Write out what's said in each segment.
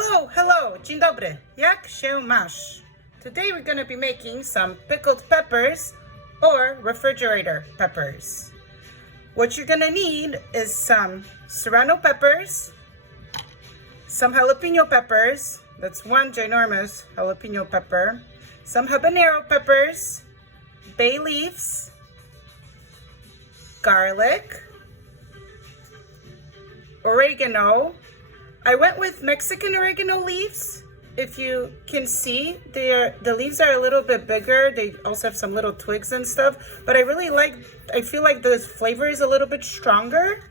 Hello, dzień dobry, jak się masz? Today we're going to be making some pickled peppers or refrigerator peppers. What you're going to need is some serrano peppers, some jalapeno peppers, that's one ginormous jalapeno pepper, some habanero peppers, bay leaves, garlic, oregano. I went with Mexican oregano leaves. If you can see, the leaves are a little bit bigger. They also have some little twigs and stuff, but I feel like the flavor is a little bit stronger.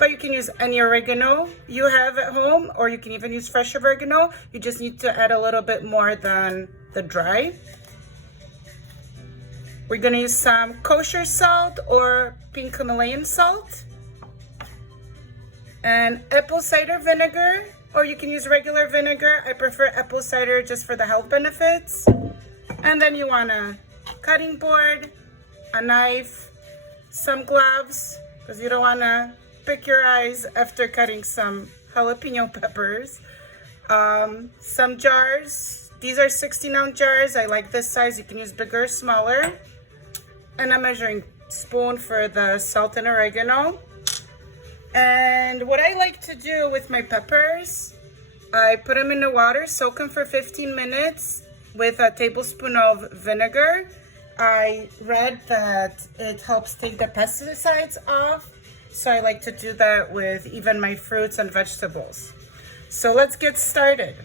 But you can use any oregano you have at home, or you can even use fresh oregano. You just need to add a little bit more than the dry. We're gonna use some kosher salt or pink Himalayan salt, and apple cider vinegar, or you can use regular vinegar. I prefer apple cider just for the health benefits. And then you want a cutting board, a knife, some gloves, because you don't want to pick your eyes after cutting some jalapeno peppers. Some jars. These are 16-ounce jars. I like this size. You can use bigger or smaller. And a measuring spoon for the salt and oregano. And what I like to do with my peppers, I put them in the water, soak them for 15 minutes with a tablespoon of vinegar. I read that it helps take the pesticides off, so I like to do that with even my fruits and vegetables. So let's get started.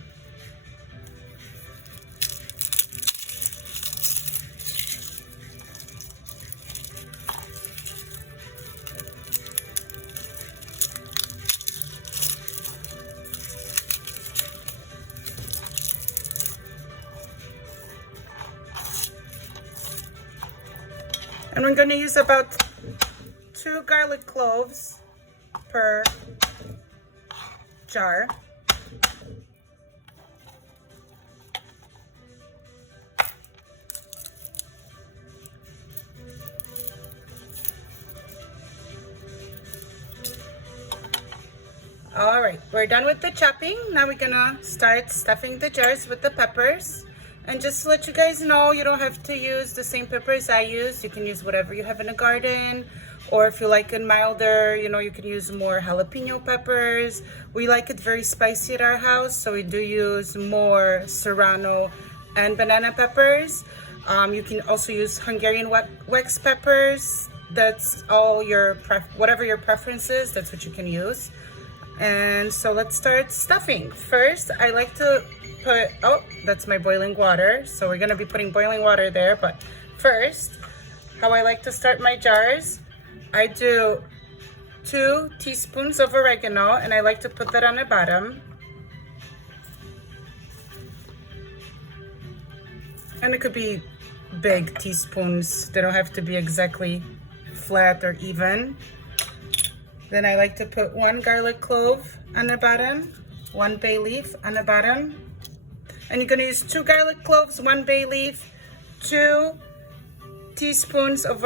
And we're going to use about 2 garlic cloves per jar. All right, we're done with the chopping. Now we're gonna start stuffing the jars with the peppers. And just to let you guys know, you don't have to use the same peppers I use. You can use whatever you have in the garden, or if you like it milder, you can use more jalapeno peppers. We like it very spicy at our house, so we do use more serrano and banana peppers. You can also use Hungarian wax peppers. That's all whatever your preference is, that's what you can use. And so let's start stuffing. First, I like to that's my boiling water. So we're gonna be putting boiling water there. But first, how I like to start my jars, I do 2 teaspoons of oregano, and I like to put that on the bottom. And it could be big teaspoons. They don't have to be exactly flat or even. Then I like to put 1 garlic clove on the bottom, 1 bay leaf on the bottom. And you're gonna use 2 garlic cloves, 1 bay leaf, 2 teaspoons of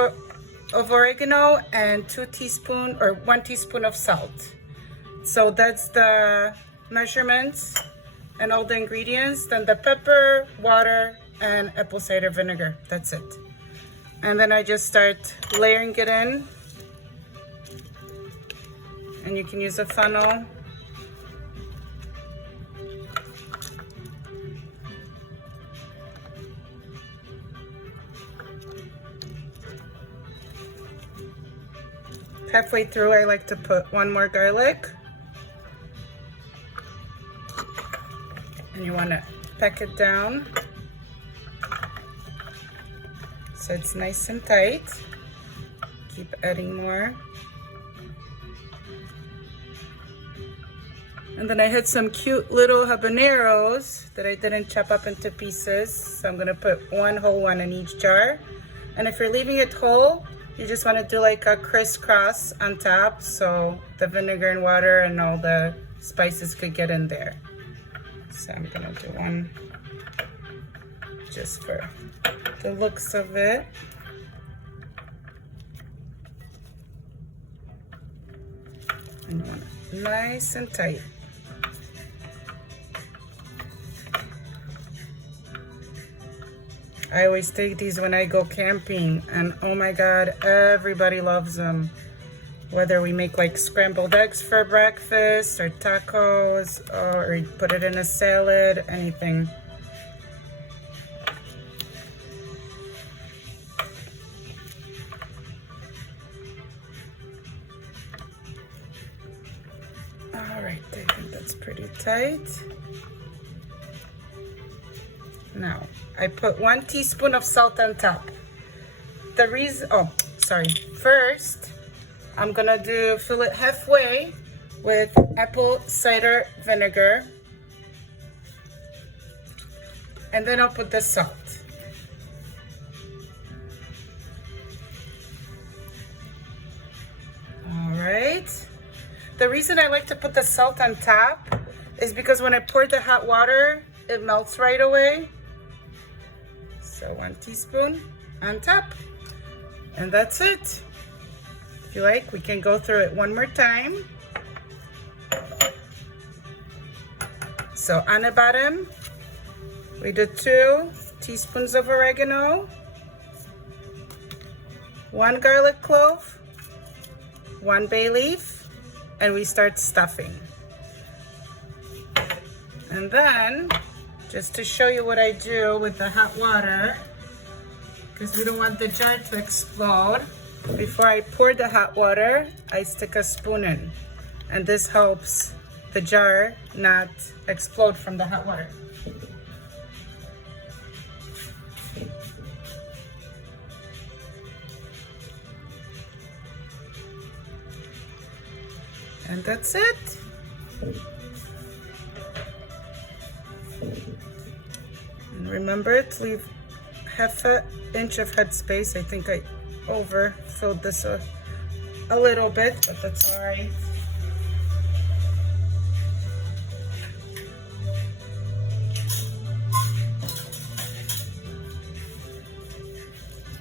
oregano, and 1 teaspoon of salt. So that's the measurements and all the ingredients. Then the pepper, water, and apple cider vinegar. That's it. And then I just start layering it in. And you can use a funnel. Halfway through, I like to put 1 more garlic. And you want to pack it down so it's nice and tight. Keep adding more. And then I had some cute little habaneros that I didn't chop up into pieces. So I'm gonna put 1 whole one in each jar. And if you're leaving it whole, you just wanna do like a crisscross on top so the vinegar and water and all the spices could get in there. So I'm gonna do 1 just for the looks of it. And you want it nice and tight. I always take these when I go camping, and oh my God, everybody loves them. Whether we make like scrambled eggs for breakfast or tacos, or you put it in a salad, anything. All right, I think that's pretty tight. Now, I put 1 teaspoon of salt on top. The reason, first, I'm gonna fill it halfway with apple cider vinegar. And then I'll put the salt. All right. The reason I like to put the salt on top is because when I pour the hot water, it melts right away. So 1 teaspoon on top. And that's it. If you like, we can go through it one more time. So on the bottom, we do 2 teaspoons of oregano, 1 garlic clove, 1 bay leaf, and we start stuffing. And then, just to show you what I do with the hot water, because we don't want the jar to explode, before I pour the hot water, I stick a spoon in. And this helps the jar not explode from the hot water. And that's it. And remember to leave ½ inch of head space. I think I overfilled this a little bit, but that's all right.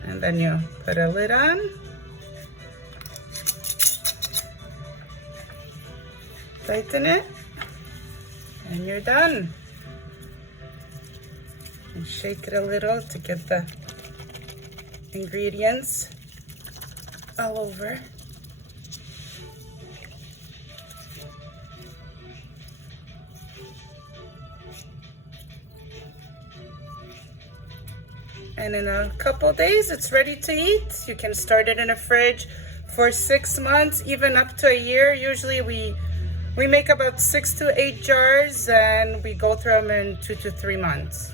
And then you put a lid on. Tighten it, and you're done. And shake it a little to get the ingredients all over. And in a couple days, it's ready to eat. You can start it in a fridge for 6 months, even up to a year. Usually we make about 6 to 8 jars, and we go through them in 2 to 3 months.